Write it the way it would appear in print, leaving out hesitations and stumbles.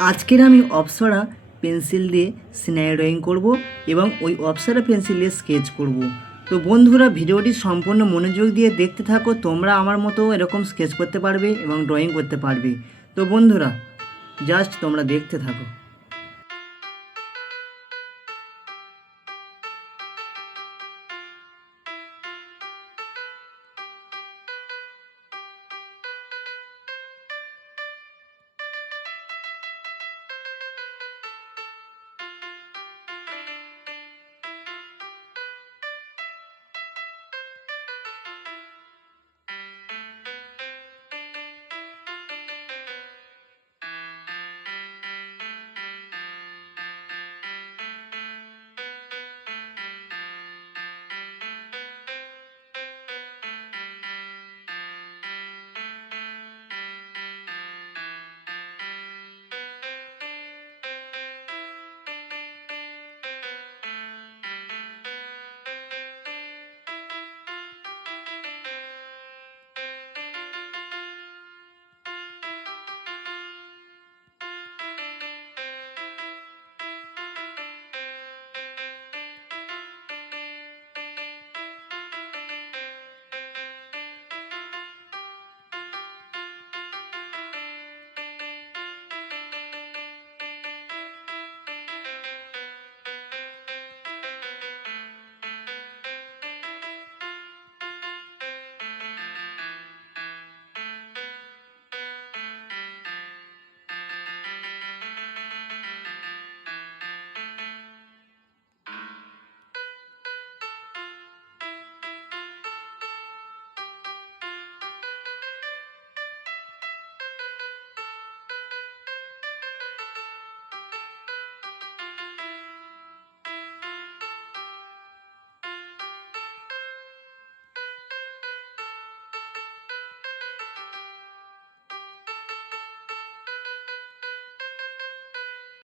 আজকের আমি অপ্সরা পেন্সিল দিয়ে সিনারি ড্রয়িং করব এবং ওই অপ্সরা পেন্সিল দিয়ে স্কেচ করব। তো বন্ধুরা, ভিডিওটি সম্পূর্ণ মনোযোগ দিয়ে দেখতে থাকো, তোমরা আমার মতো এরকম স্কেচ করতে পারবে এবং ড্রয়িং করতে পারবে। তো বন্ধুরা, জাস্ট তোমরা দেখতে থাকো।